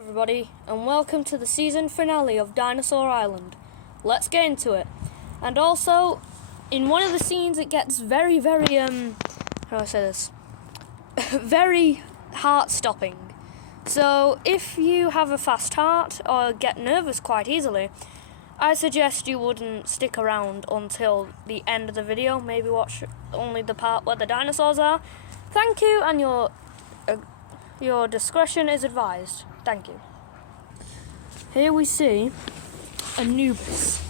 Everybody, and welcome to the season finale of Dinosaur Island. Let's get into it. And also, in one of the scenes it gets very, how do I say this? very heart-stopping. So, if you have a fast heart or get nervous quite easily, I suggest you wouldn't stick around until the end of the video. Maybe watch only the part where the dinosaurs are. Thank you, and your discretion is advised. Thank you. Here we see Anubis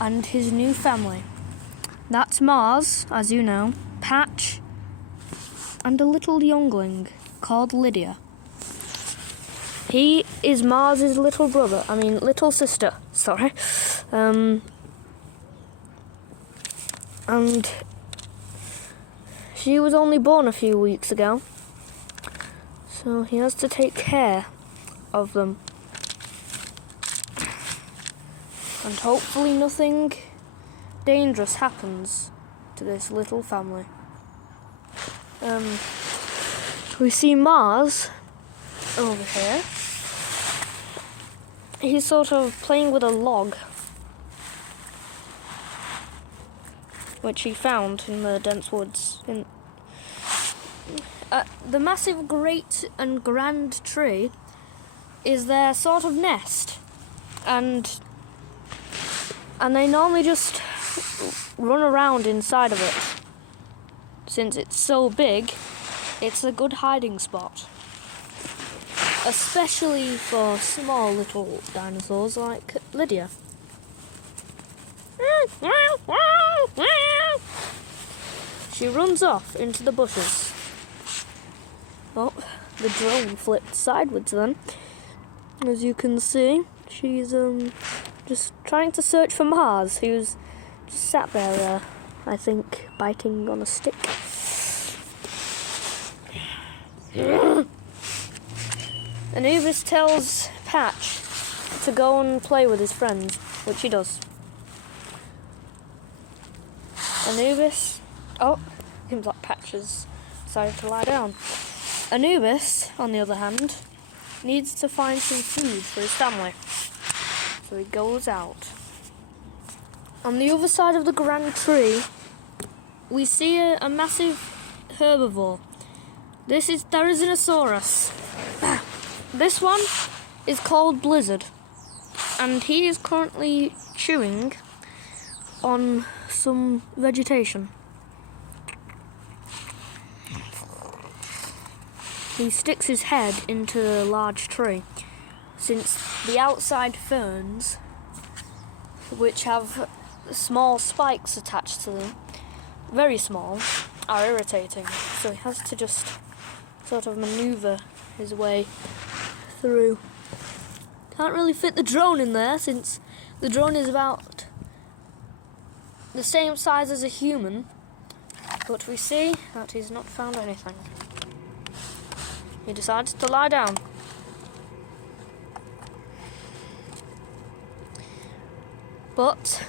and his new family. That's Mars, as you know, Patch, and a little youngling called Lydia. He is Mars's little sister, sorry. And she was only born a few weeks ago. So he has to take care of them. And hopefully nothing dangerous happens to this little family. We see Mars over here. He's sort of playing with a log, which he found in the dense woods. The massive, great and grand tree is their sort of nest, and they normally just run around inside of it. Since it's so big, it's a good hiding spot, especially for small little dinosaurs like Lydia. She runs off into the bushes. Oh, the drone flipped sideways then. As you can see, she's just trying to search for Mars, who's just sat there, I think, biting on a stick. Anubis tells Patch to go and play with his friends, which he does. Anubis... Oh, seems like Patch has decided to lie down. Anubis, on the other hand, needs to find some food for his family. So he goes out. On the other side of the grand tree, we see a massive herbivore. There is an Osaurus. This one is called Blizzard, and he is currently chewing on some vegetation. He sticks his head into a large tree, since the outside ferns, which have small spikes attached to them, very small, are irritating. So he has to just sort of maneuver his way through. Can't really fit the drone in there, since the drone is about the same size as a human, but we see that he's not found anything. He decides to lie down. But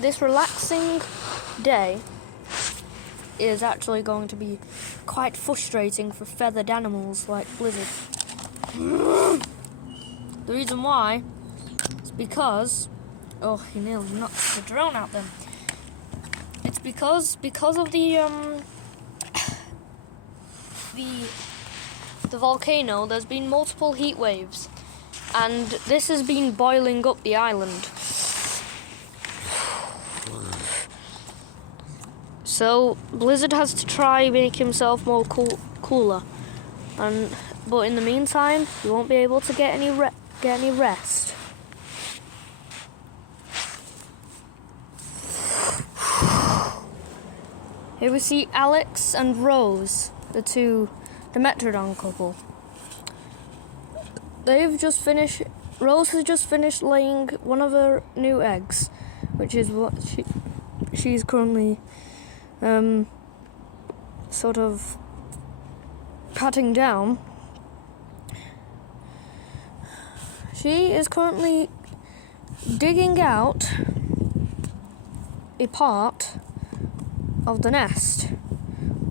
this relaxing day is actually going to be quite frustrating for feathered animals like Blizzard. The reason why is because... Oh, he nearly knocked the drone out then. It's because of the volcano. There's been multiple heat waves, and this has been boiling up the island. So Blizzard has to try make himself more cooler, but in the meantime, he won't be able to get any rest. Here we see Alex and Rose, the Metrodon couple. Rose has just finished laying one of her new eggs, which is what she's currently sort of patting down. She is currently digging out a part of the nest.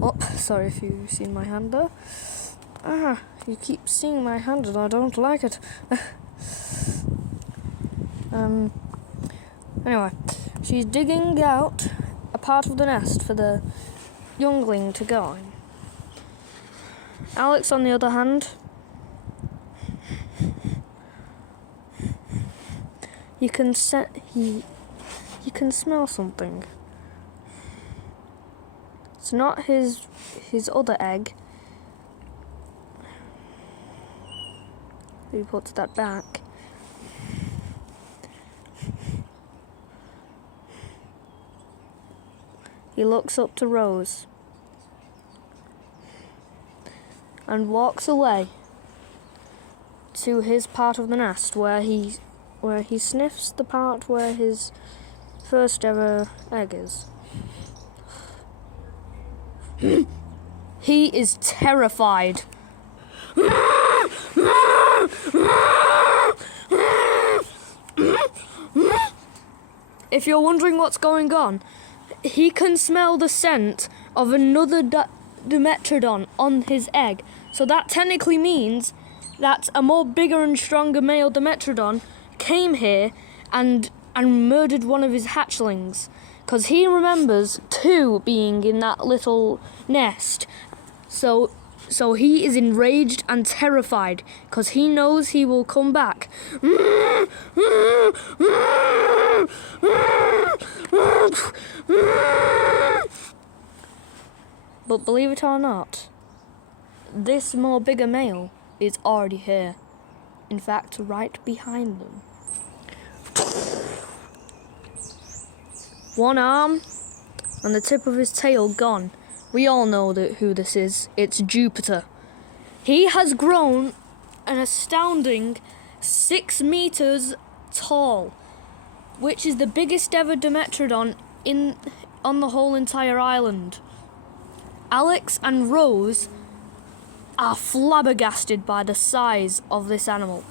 Oh, sorry if you've seen my hand there. You keep seeing my hand and I don't like it. Anyway, she's digging out a part of the nest for the youngling to go in. Alex, on the other hand, you can smell something. It's not his other egg. He puts that back. He looks up to Rose and walks away to his part of the nest where he sniffs the part where his first ever egg is. He is terrified. If you're wondering what's going on, he can smell the scent of another Dimetrodon on his egg. So that technically means that a more bigger and stronger male Dimetrodon came here and murdered one of his hatchlings. Because he remembers two being in that little nest. So he is enraged and terrified because he knows he will come back. But believe it or not, this more bigger male is already here. In fact, right behind them. One arm and the tip of his tail gone. We all know who this is. It's Jupiter. He has grown an astounding 6 meters tall, which is the biggest ever Dimetrodon on the whole entire island. Alex and Rose are flabbergasted by the size of this animal.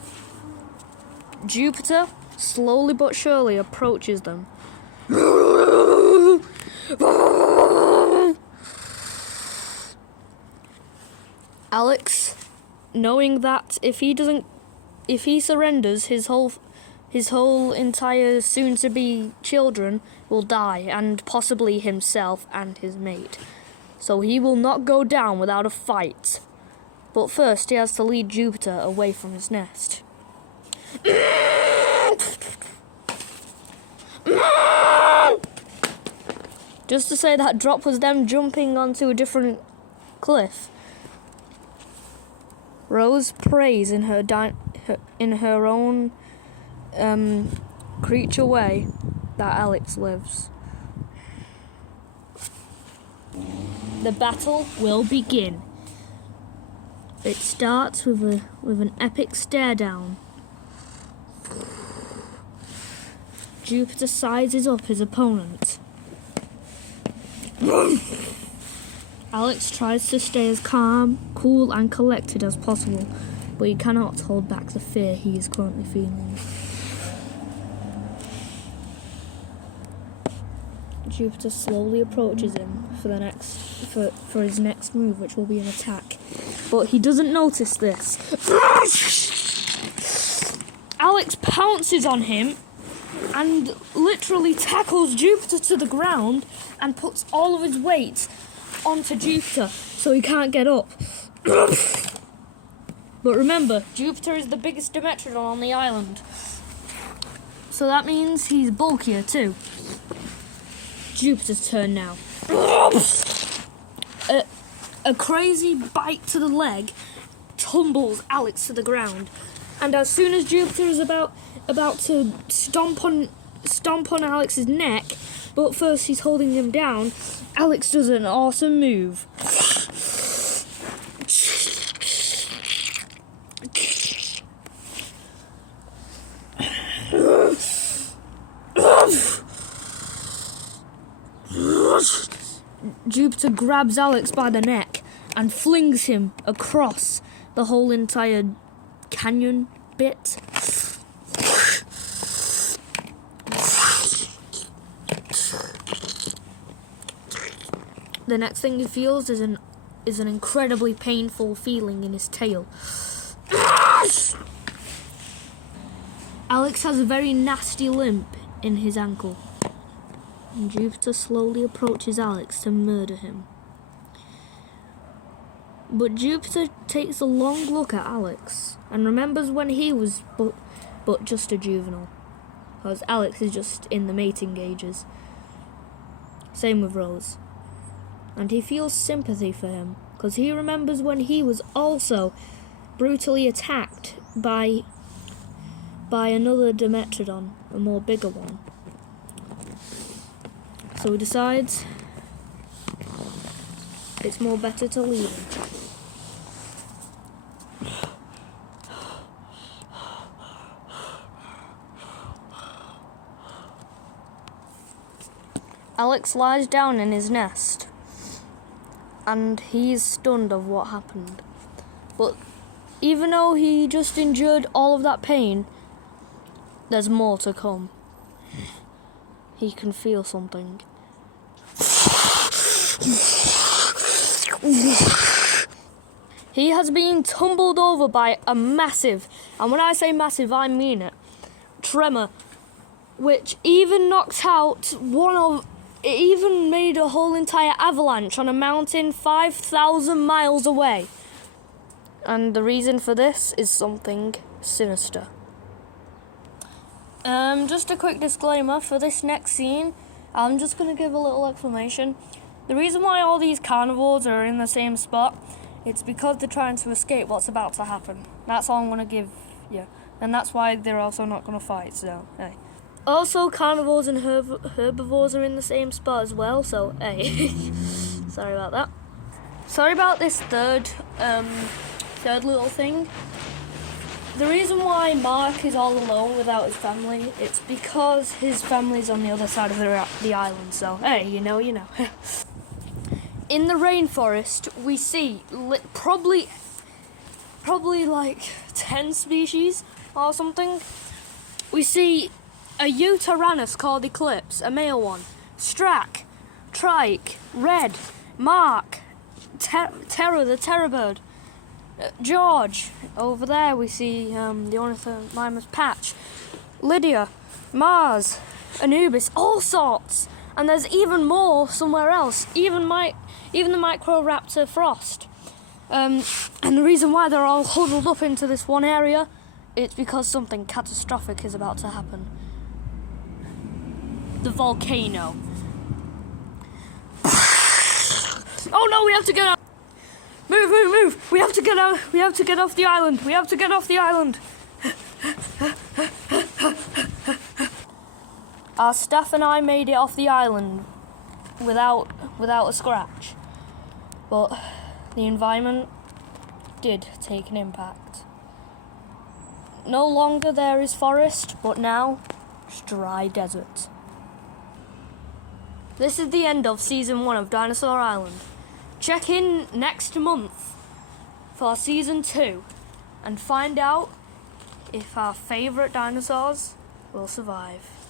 Jupiter, slowly but surely, approaches them. Alex, knowing that if he surrenders, his whole entire soon-to-be children will die, and possibly himself and his mate. So he will not go down without a fight. But first, he has to lead Jupiter away from his nest. Just to say that drop was them jumping onto a different cliff. Rose prays in her own creature way that Alex lives. The battle will begin. It starts with an epic stare down. Jupiter sizes up his opponent. Alex tries to stay as calm, cool and collected as possible, but he cannot hold back the fear he is currently feeling. Jupiter slowly approaches him for his next move, which will be an attack. But he doesn't notice this. Alex pounces on him and literally tackles Jupiter to the ground and puts all of his weight onto Jupiter so he can't get up. But remember, Jupiter is the biggest Dimetrodon on the island. So that means he's bulkier too. Jupiter's turn now. A crazy bite to the leg tumbles Alex to the ground, and as soon as Jupiter is about to stomp on Alex's neck, but first he's holding him down, Alex does an awesome move. Jupiter grabs Alex by the neck and flings him across the whole entire canyon bit. The next thing he feels is an is an incredibly painful feeling in his tail. Alex has a very nasty limp in his ankle, and Jupiter slowly approaches Alex to murder him. But Jupiter takes a long look at Alex and remembers when he was but just a juvenile, because Alex is just in the mating ages. Same with Rose. And he feels sympathy for him, because he remembers when he was also brutally attacked by another Dimetrodon, a more bigger one. So he decides it's more better to leave him. Alex lies down in his nest, and he's stunned of what happened. But even though he just endured all of that pain, there's more to come. He can feel something. He has been tumbled over by a massive, and when I say massive, I mean it, tremor, which even knocked out it even made a whole entire avalanche on a mountain 5,000 miles away. And the reason for this is something sinister. Just a quick disclaimer for this next scene. I'm just going to give a little explanation. The reason why all these carnivores are in the same spot, it's because they're trying to escape what's about to happen. That's all I'm going to give you. And that's why they're also not going to fight, so, hey. Also, carnivores and herbivores are in the same spot as well, so, hey. Sorry about that. Sorry about this third little thing. The reason why Mark is all alone without his family, it's because his family's on the other side of the island, so, hey, you know. In the rainforest, we see probably like 10 species or something. We see a Eutyranus called Eclipse, a male one, Strack, Trike, Red, Mark, Terror, the terror bird, George. Over there we see the Ornithomimus Patch, Lydia, Mars, Anubis, all sorts. And there's even more somewhere else, even the Microraptor Frost. And the reason why they're all huddled up into this one area, it's because something catastrophic is about to happen. The volcano. Oh no, we have to get out! Move! We have to get out! We have to get off the island! We have to get off the island! Our staff and I made it off the island without a scratch. But the environment did take an impact. No longer there is forest, but now it's dry desert. This is the end of Season 1 of Dinosaur Island. Check in next month for Season 2 and find out if our favourite dinosaurs will survive.